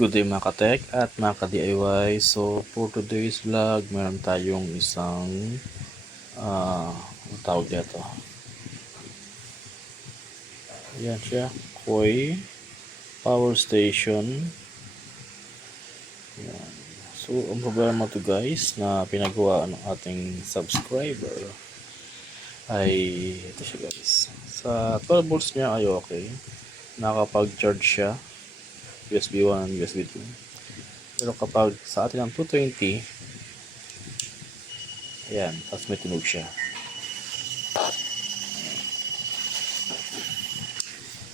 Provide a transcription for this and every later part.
Good day mga ka-tech at mga ka-DIY. So for today's vlog, meron tayong isang ang tawag dito. Ayan siya, Koi Power Station. Ayan. So ang problema to guys na pinagawa ng ating subscriber ay ito siya guys. Sa 12 volts niya ay okay. Nakapag-charge siya. USB 1 and USB 2. Pero kapag sa atin ang 220, ayan, tapos may tunog siya.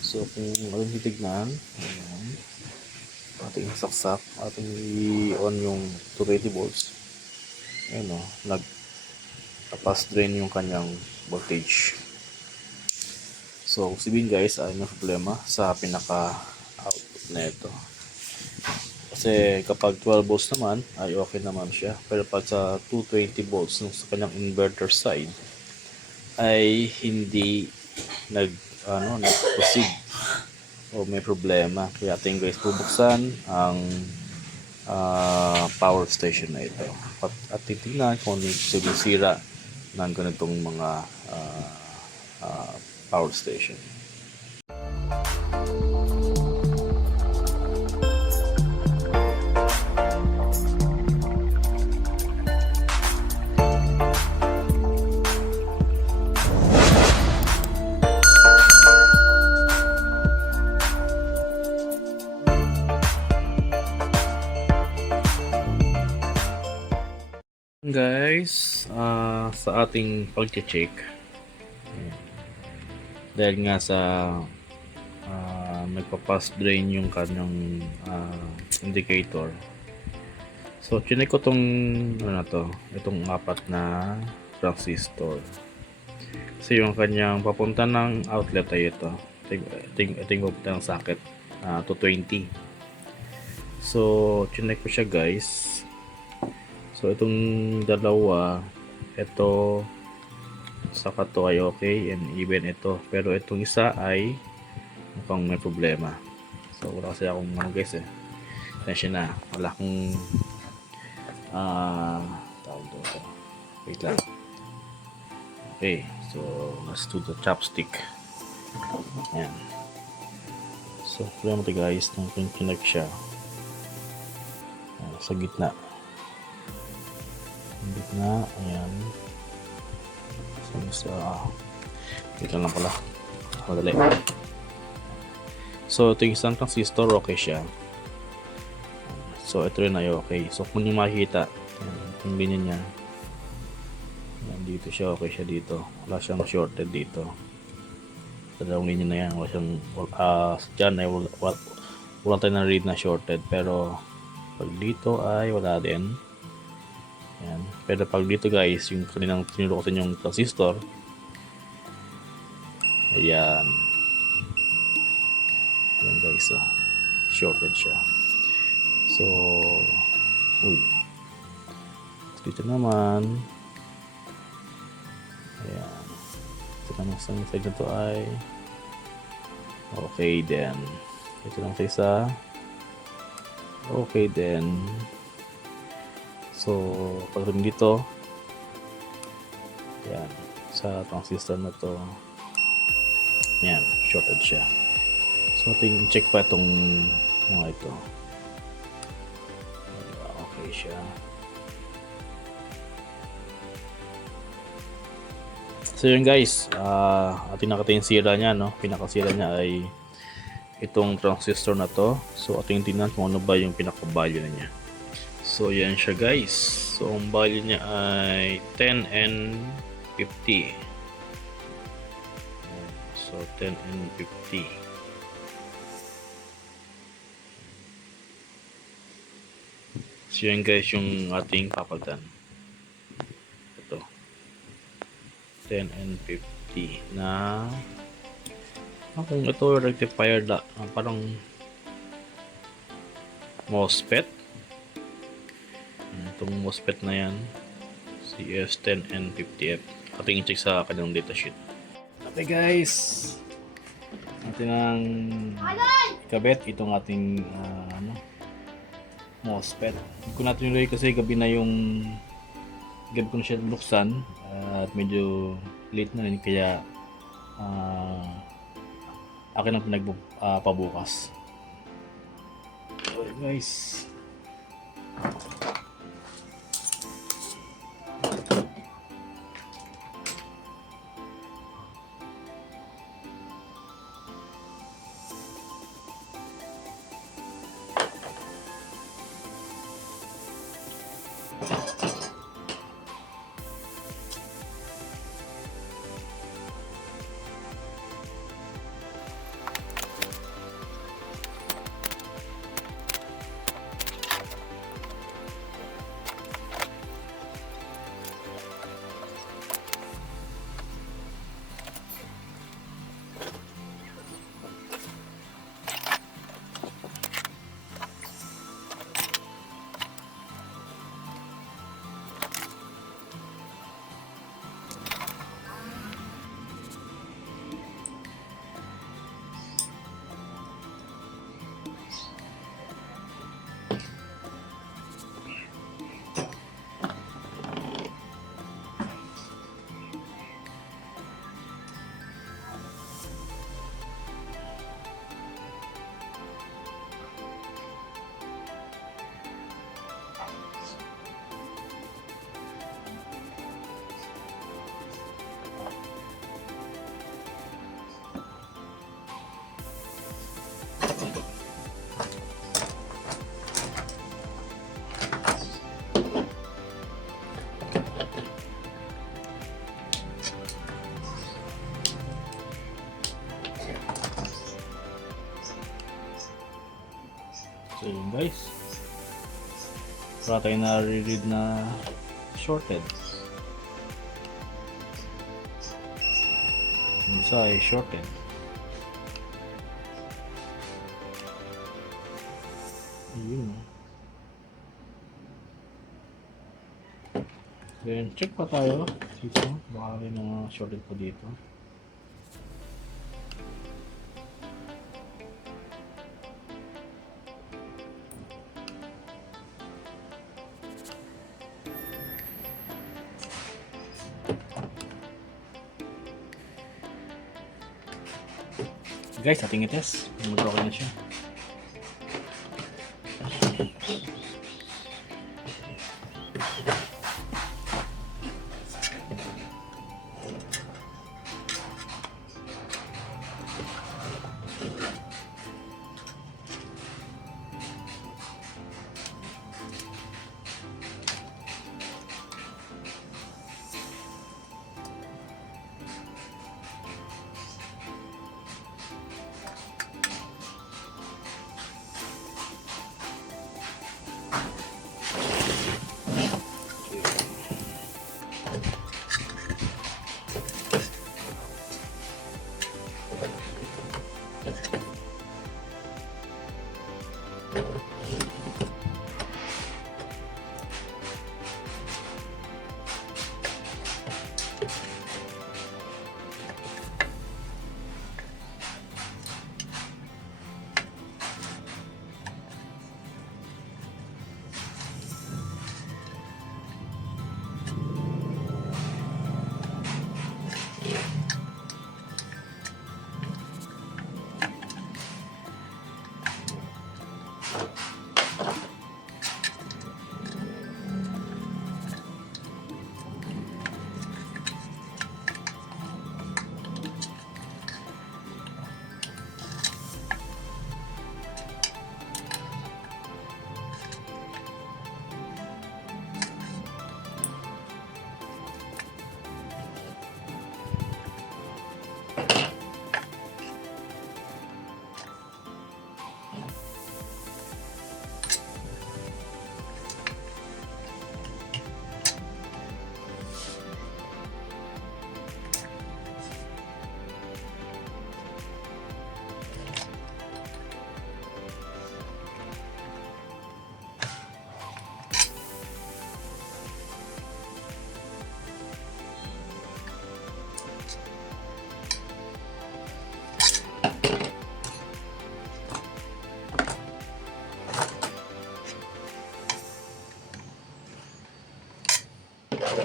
So kung ating titignan, ayan, ating saksak, ating i-on yung 220 volts. Ayan o, nag-pass drain yung kanyang voltage. So sabihin guys, ay may problema sa pinaka-output na ito. Kasi kapag 12 volts naman, ay okay naman siya. Pero pag sa 220 volts sa kanyang inverter side, ay hindi nag-proceed o may problema. Kaya ating guys bubuksan ang power station na ito. At titignan kung ano yung sira ng ganitong mga power station. Guys, sa ating pag-check, dahil nga sa nagpa-pass drain yung kanyang indicator, so chinek ko tong itong apat na transistor. Kasi yung kanyang papunta ng outlet ay ito, ito papunta ng socket 220. So chinek ko siya guys. So itong dalawa, ito saka to ay okay, and even ito, pero itong isa ay mukhang may problema. So wala kasi akong guys attention na, wala akong tawag dito, wait lang. Okay, so let's do the chopstick. Ayan. So problema to guys, nang connect siya sa gitna. Ayan. So ito lang pala, madali. So ito yung isang transistor, okay siya. So ito rin ay okay. So kung yung makikita, yung linya niya, ayan, dito siya, okay siya dito. Wala siyang shorted dito. Sa dalawang linya na yan, wala siyang dyan ay wala tayong na-read na shorted. Pero pag dito ay wala din. Ayan. Pero pag dito guys, yung kaninang tinuro ko sa yung transistor, ayan guys, so shorted siya. So dito naman, ayan, ito naman sa side na to ay okay din. Ito lang sa isa, okay din. So pagdating dito, ayan, sa transistor na to, ayan, shorted siya. So ating check pa itong mga ito. Okay siya. So yun guys, ating nakita yung sira niya, no? Pinakasira niya ay itong transistor na to. So ating tingnan kung ano ba yung pinaka-value na niya. So yan siya guys. So ang value niya ay 10N50. So 10N50. So yan guys yung ating papalitan. Ito 10N50 na kung ito rectifier parang MOSFET. Itong MOSFET na yan, CS10N50F. Ating i-check sa kanyang datasheet. Okay guys, ating ang kabit itong ating MOSFET. Hindi ko na tinuloy kasi gabi ko na siya buksan at medyo late na rin kaya akin ang pabukas. So guys, so yun guys, wala tayo na-read na shorted. Yung isa ay shorted. Ayun. Then check pa tayo dito, baka rin mga shorted po dito. Guys, ating i-test. Mag-okay na siya.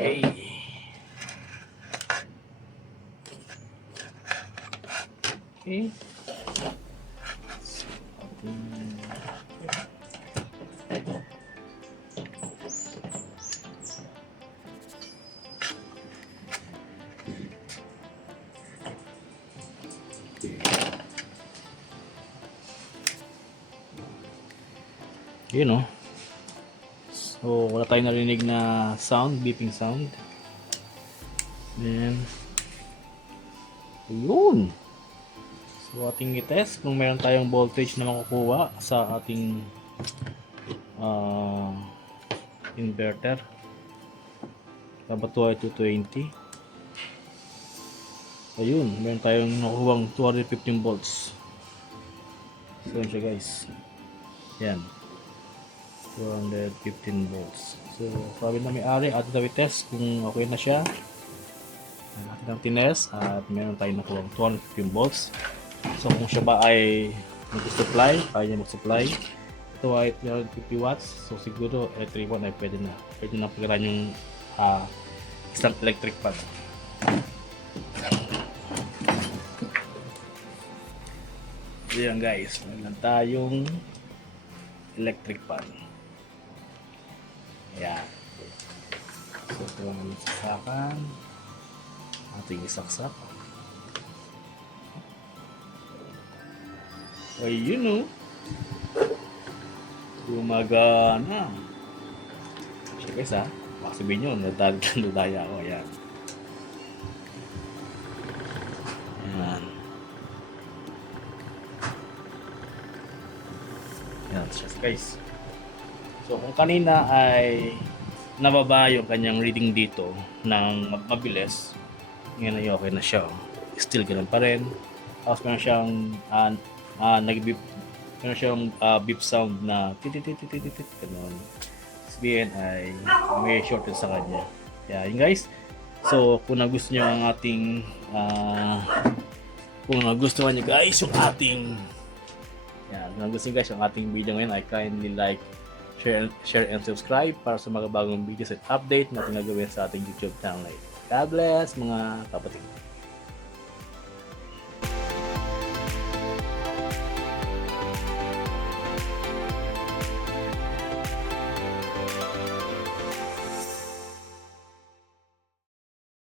Okay. Okay. Yun know. So wala tayong narinig na sound, beeping sound. Then yun. So ating i-test kung meron tayong voltage na makukuha sa ating inverter. Tabato ay 220. Ayun, meron tayong nakukuhang 215 volts. So yun siya guys. Yan. 215 volts. So sabi na may-ari, atin na i-test kung okay na siya. Atin ang tines at meron tayong nakukuhang 215 volts. So kung siya ba ay mag-supply, kaya niya mag-supply. Ito ay 350 watts. So siguro electric one ay pwede na. Pwede na pagkaran yung isang electric fan. So yan guys, meron tayong electric fan. Ayan. So ito ang saksakan. Ating isaksak. Ayun o. Gumagana. Siya guys ha. Baka sabihin nyo, nadaya ako. Ayan. Ayan. Ayan siya guys. So kung kanina ay nababa yung kanyang reading dito ng mabilis, ngayon ay okay na siya. Still ganun pa rin. Tapos meron siyang nag-beep, meron siyang beep sound na titititititit ganun. Sabihin ay may shorted sa kanya. Kaya yun guys. So kung nagustuhan nyo ang ating kung nagustuhan nyo guys yung ating kung nagustuhan guys yung ating video ngayon ay kindly like, share and subscribe para sa mga bagong videos at update natin gagawin sa ating YouTube channel. God bless mga kapatid.